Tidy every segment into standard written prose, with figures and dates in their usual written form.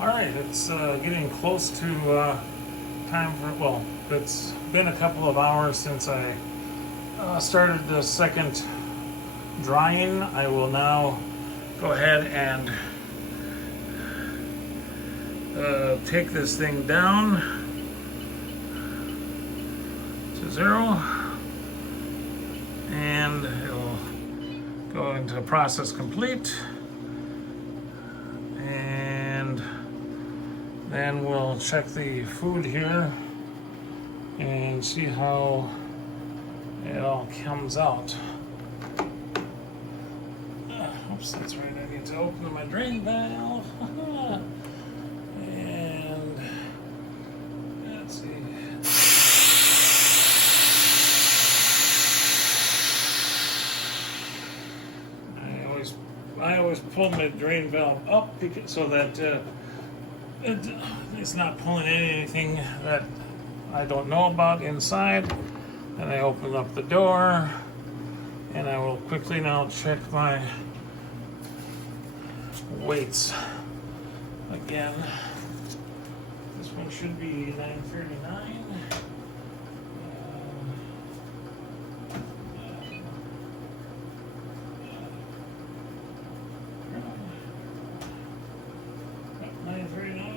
All right, it's getting close to time for, well, it's been a couple of hours since I started the second drying. I will now go ahead and take this thing down to 0, and it'll go into process complete, and then we'll check the food here and see how it all comes out. Oops, that's right, I need to open my drain valve. And let's see. I always pull my drain valve up so that it's not pulling in anything that I don't know about inside. Then I open up the door, and I will quickly now check my weights again. This one should be 939.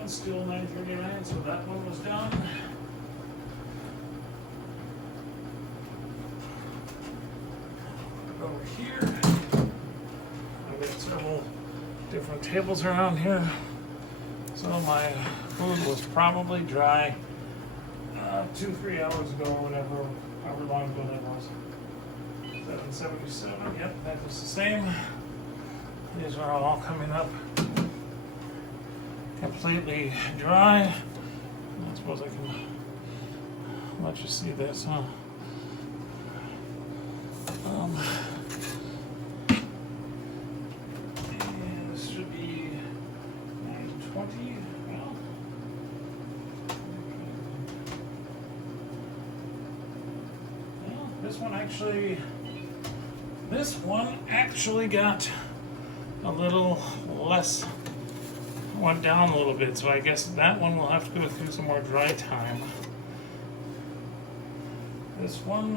Still 939, so that one was done. Over here, I've got several different tables around here. So my food was probably dry 2-3 hours ago, however long ago that was. 777, yep, that was the same. These are all coming up completely dry. I suppose I can let you see this, huh? And this should be 920. Well, this one actually got a little less. Went down a little bit, so I guess that one will have to go through some more dry time. This one,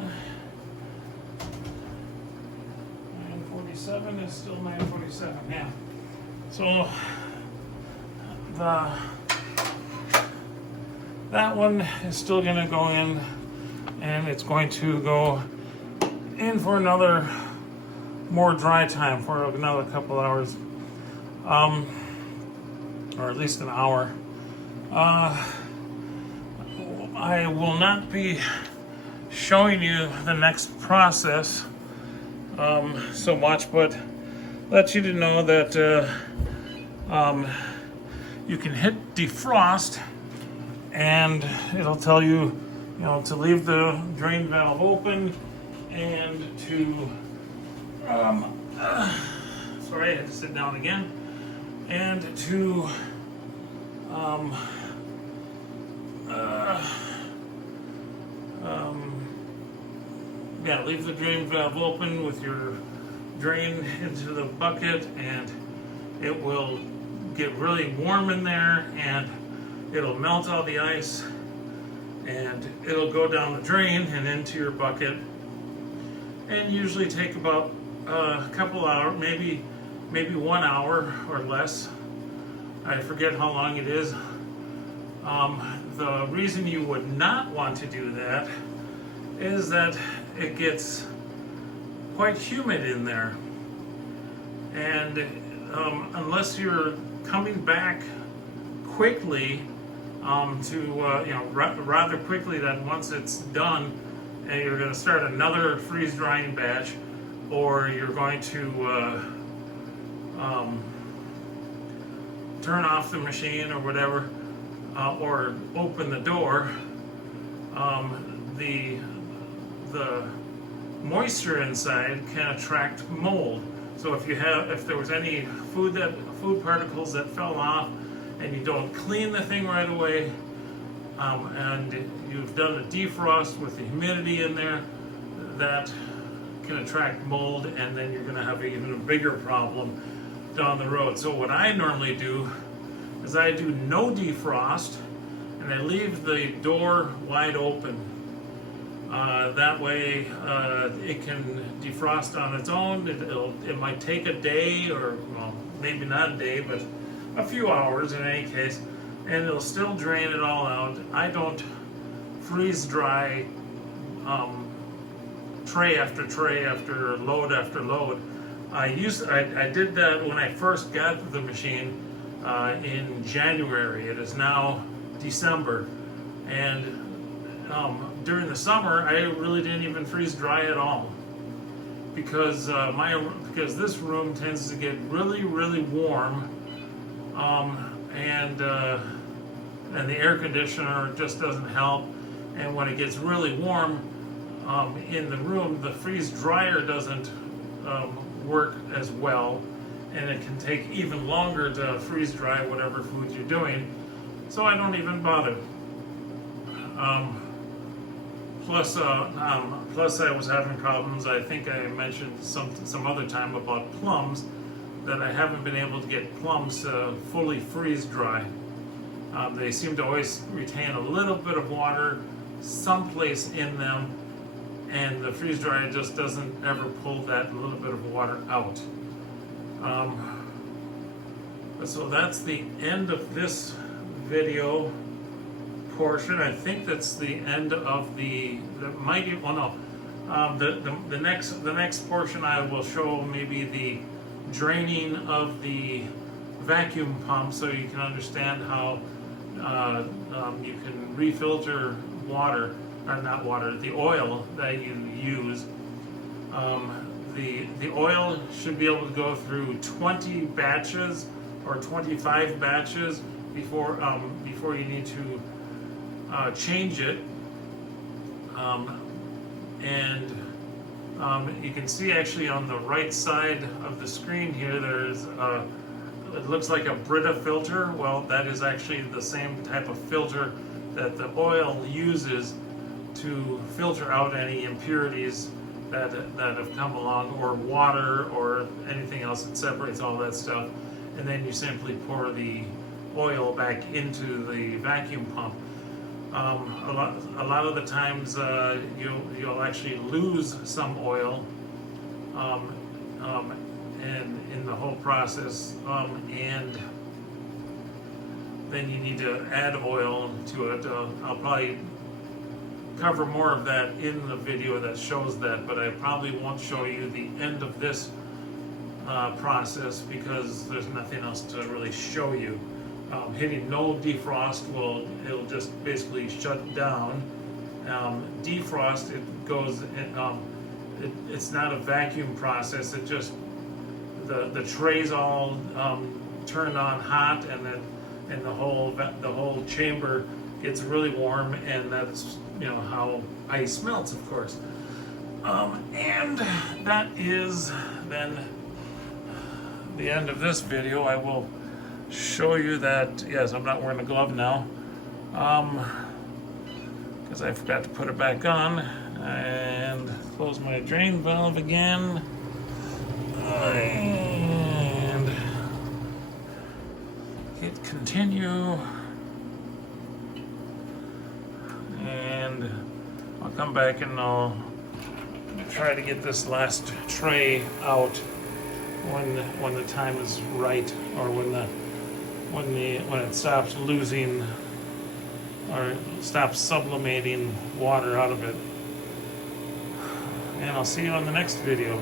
947 is still 947, yeah. So that one is still going to go in, and it's going to go in for another more dry time for another couple hours. Or at least an hour. I will not be showing you the next process so much, but let you to know that you can hit defrost, and it'll tell you, to leave the drain valve open and to sorry, I had to sit down again. And to leave the drain valve open with your drain into the bucket, and it will get really warm in there, and it'll melt all the ice, and it'll go down the drain and into your bucket, and usually take about a couple hours, maybe 1 hour or less. I forget how long it is. The reason you would not want to do that is that it gets quite humid in there, and unless you're coming back quickly rather quickly, that once it's done and you're going to start another freeze drying batch, or you're going to turn off the machine or whatever, or open the door, the moisture inside can attract mold. So if there was any food particles that fell off, and you don't clean the thing right away, and you've done a defrost with the humidity in there, that can attract mold, and then you're going to have even a bigger problem down the road. So what I normally do is I do no defrost, and I leave the door wide open. That way it can defrost on its own. It might take a day, or well, maybe not a day, but a few hours in any case, and it'll still drain it all out. I don't freeze dry tray after tray after load. I did that when I first got the machine in January. It is now December, and during the summer I really didn't even freeze dry at all, because this room tends to get really warm, and the air conditioner just doesn't help. And when it gets really warm in the room, the freeze dryer doesn't work as well, and it can take even longer to freeze dry whatever food you're doing. So I don't even bother. Plus I was having problems. I think I mentioned some other time about plums, that I haven't been able to get plums to fully freeze dry. They seem to always retain a little bit of water someplace in them, and the freeze dryer just doesn't ever pull that little bit of water out. So that's the end of this video portion. I think that's the end of the next portion. I will show maybe the draining of the vacuum pump, so you can understand how you can refilter water, or not water, the oil that you use. The oil should be able to go through 20 batches or 25 batches before you need to change it. You can see actually on the right side of the screen here, there's it looks like a Brita filter. Well, that is actually the same type of filter that the oil uses to filter out any impurities that have come along, or water, or anything else that separates all that stuff. And then you simply pour the oil back into the vacuum pump. A lot of the times you'll actually lose some oil and in the whole process, and then you need to add oil to it. I'll probably cover more of that in the video that shows that, but I probably won't show you the end of this process, because there's nothing else to really show you. Hitting no defrost it'll just basically shut down. Defrost, it's not a vacuum process. It just, the trays all turn on hot, and the whole chamber gets really warm, and that's how ice melts, of course. And that is then the end of this video. I will show you that, yes, I'm not wearing a glove now, because I forgot to put it back on, and close my drain valve again, and hit continue, and I'll come back and I'll try to get this last tray out when the time is right, or when it stops losing, or stops sublimating water out of it. And I'll see you on the next video.